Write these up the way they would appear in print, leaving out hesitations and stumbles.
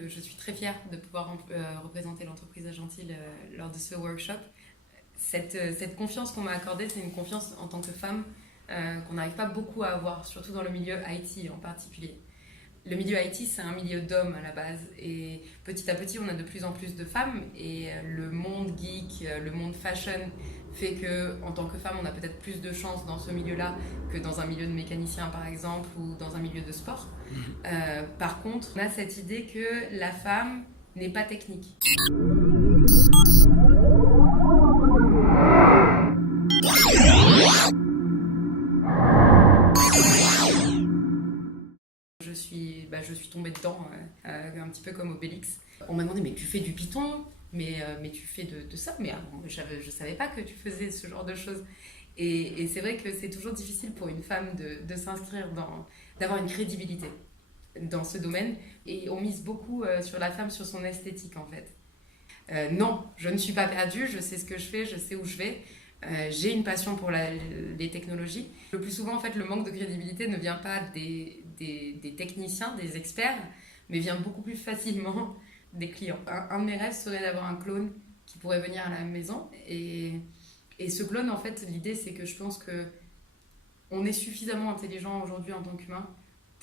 Je suis très fière de pouvoir représenter l'entreprise Agentil lors de ce workshop. Cette confiance qu'on m'a accordée, c'est une confiance en tant que femme qu'on n'arrive pas beaucoup à avoir, surtout dans le milieu IT en particulier. Le milieu IT, c'est un milieu d'hommes à la base. Et petit à petit, on a de plus en plus de femmes. Et le monde geek, le monde fashion fait que, en tant que femme, on a peut-être plus de chances dans ce milieu-là que dans un milieu de mécanicien, par exemple, ou dans un milieu de sport. Par contre, on a cette idée que la femme n'est pas technique. Je suis tombée dedans, un petit peu comme Obélix. On m'a demandé, mais tu fais du Python, mais tu fais de ça, mais je savais pas que tu faisais ce genre de choses. Et c'est vrai que c'est toujours difficile pour une femme de s'inscrire d'avoir une crédibilité dans ce domaine. Et on mise beaucoup sur la femme, sur son esthétique en fait. Non, je ne suis pas perdue, je sais ce que je fais, je sais où je vais. J'ai une passion pour les technologies. Le plus souvent, en fait, le manque de crédibilité ne vient pas des techniciens, des experts, mais vient beaucoup plus facilement des clients. Un de mes rêves serait d'avoir un clone qui pourrait venir à la maison. Et ce clone, en fait, l'idée, c'est que je pense que on est suffisamment intelligent aujourd'hui en tant qu'humain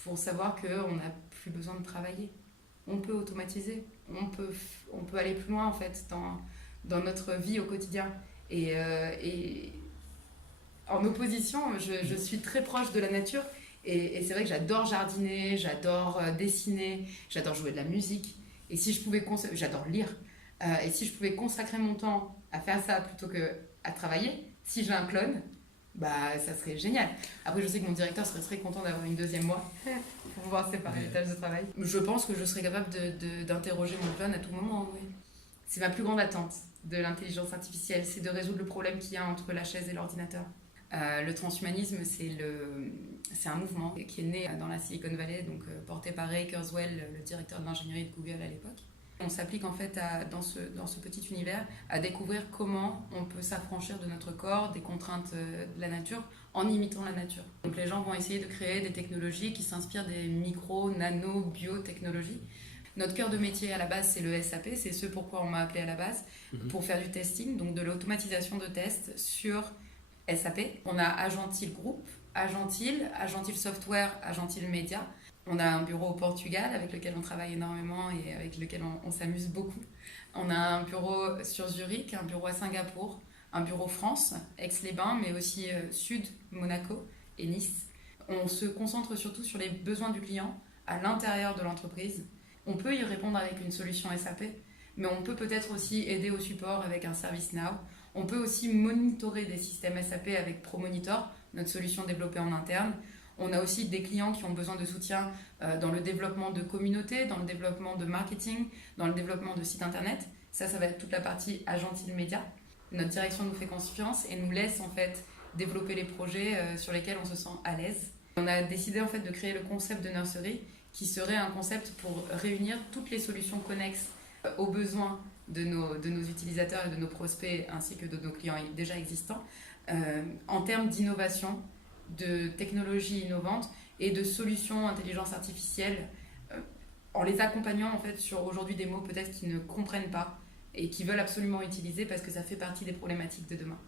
pour savoir qu'on n'a plus besoin de travailler. On peut automatiser, on peut aller plus loin, en fait, dans notre vie au quotidien. Et en opposition, je suis très proche de la nature et c'est vrai que j'adore jardiner, j'adore dessiner, j'adore jouer de la musique. Et si je pouvais j'adore lire. Et si je pouvais consacrer mon temps à faire ça plutôt que à travailler, si j'ai un clone, bah ça serait génial. Après, je sais que mon directeur serait très content d'avoir une deuxième moi pour pouvoir séparer les tâches de travail. Je pense que je serais capable d'interroger mon clone à tout moment, oui. C'est ma plus grande attente de l'intelligence artificielle, c'est de résoudre le problème qu'il y a entre la chaise et l'ordinateur. Le transhumanisme, c'est un mouvement qui est né dans la Silicon Valley, donc porté par Ray Kurzweil, le directeur de l'ingénierie de Google à l'époque. On s'applique en fait dans ce petit univers à découvrir comment on peut s'affranchir de notre corps, des contraintes de la nature, en imitant la nature. Donc les gens vont essayer de créer des technologies qui s'inspirent des micro, nano, biotechnologies. Notre cœur de métier à la base, c'est le SAP, c'est ce pourquoi on m'a appelé à la base, pour faire du testing, donc de l'automatisation de tests sur SAP. On a Agentil Group, Agentil Software, Agentil Media. On a un bureau au Portugal avec lequel on travaille énormément et avec lequel on s'amuse beaucoup. On a un bureau sur Zurich, un bureau à Singapour, un bureau France, Aix-les-Bains, mais aussi Sud, Monaco et Nice. On se concentre surtout sur les besoins du client à l'intérieur de l'entreprise. On peut y répondre avec une solution SAP, mais on peut peut-être aussi aider au support avec un ServiceNow. On peut aussi monitorer des systèmes SAP avec ProMonitor, notre solution développée en interne. On a aussi des clients qui ont besoin de soutien dans le développement de communautés, dans le développement de marketing, dans le développement de sites internet. Ça va être toute la partie Agentil Média. Notre direction nous fait confiance et nous laisse en fait développer les projets sur lesquels on se sent à l'aise. On a décidé en fait de créer le concept de nursery qui serait un concept pour réunir toutes les solutions connexes aux besoins de nos utilisateurs et de nos prospects ainsi que de nos clients déjà existants en termes d'innovation, de technologies innovantes et de solutions intelligence artificielle en les accompagnant en fait sur aujourd'hui des mots peut-être qu'ils ne comprennent pas et qu'ils veulent absolument utiliser parce que ça fait partie des problématiques de demain.